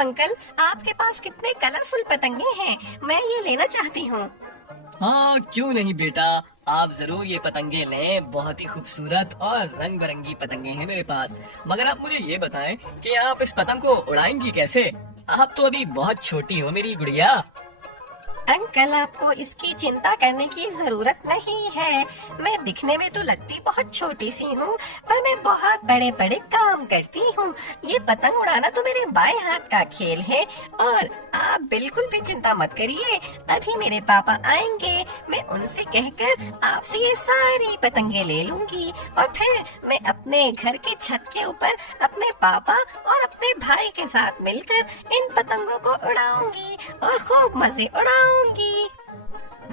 Uncle, आपके पास कितने colourful पतंगे हैं। मैं ये लेना चाहती हूँ। हाँ, क्यों नहीं बेटा, आप जरूर ये पतंगे लें। बहुत ही खूबसूरत और रंग बिरंगी पतंगे हैं मेरे पास। मगर आप मुझे ये बताएं कि आप इस पतंग को उड़ाएंगी कैसे? आप तो अभी बहुत छोटी हो मेरी गुड़िया। अंकल, आपको इसकी चिंता करने की जरूरत नहीं है। मैं दिखने में तो लगती बहुत छोटी सी हूँ, पर मैं बहुत बड़े बड़े काम करती हूँ। ये पतंग उड़ाना तो मेरे बाएं हाथ का खेल है। और आप बिल्कुल भी चिंता मत करिए, अभी मेरे पापा आएंगे, मैं उनसे कहकर आपसे ये सारी पतंगे ले लूंगी और फिर मैं अपने घर के छत के ऊपर अपने पापा और अपने भाई के साथ मिलकर इन पतंगों को उड़ाऊंगी और खूब मजे उड़ाऊंगी।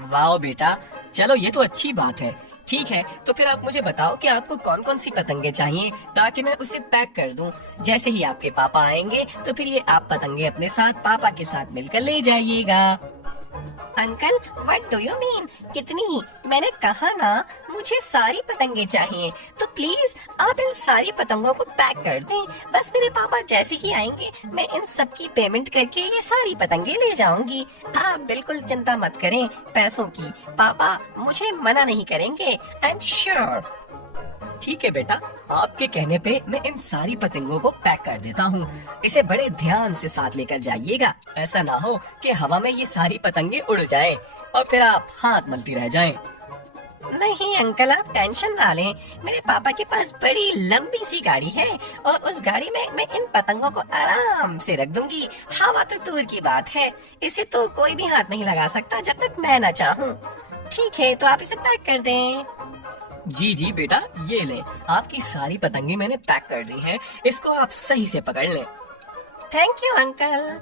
वाह बेटा, चलो ये तो अच्छी बात है। ठीक है, तो फिर आप मुझे बताओ कि आपको कौन कौन सी पतंगे चाहिए, ताकि मैं उसे पैक कर दूं। जैसे ही आपके पापा आएंगे तो फिर ये आप पतंगे अपने साथ पापा के साथ मिलकर ले जाइएगा। Uncle, what do you mean? कितनी? मैंने कहा ना, मुझे सारी पतंगे चाहिए। तो प्लीज आप इन सारी पतंगों को पैक कर दें। बस मेरे पापा जैसे ही आएंगे, मैं इन सब की पेमेंट करके ये सारी पतंगे ले जाऊंगी। आप बिल्कुल चिंता मत करें पैसों की। पापा मुझे मना नहीं करेंगे, आई एम श्योर। ठीक है बेटा, आपके कहने पे मैं इन सारी पतंगों को पैक कर देता हूँ। इसे बड़े ध्यान से साथ लेकर जाइएगा। ऐसा ना हो कि हवा में ये सारी पतंगे उड़ जाएं और फिर आप हाथ मलती रह जाएं। नहीं अंकल, आप टेंशन ना लें। मेरे पापा के पास बड़ी लंबी सी गाड़ी है और उस गाड़ी में मैं इन पतंगों को आराम से रख दूंगी। हवा तो दूर की बात है, इसे तो कोई भी हाथ नहीं लगा सकता जब तक मैं ना चाहूँ। ठीक है, तो आप इसे पैक कर दें। जी जी बेटा, ये ले, आपकी सारी पतंगे मैंने पैक कर दी हैं। इसको आप सही से पकड़ लें। Thank you uncle.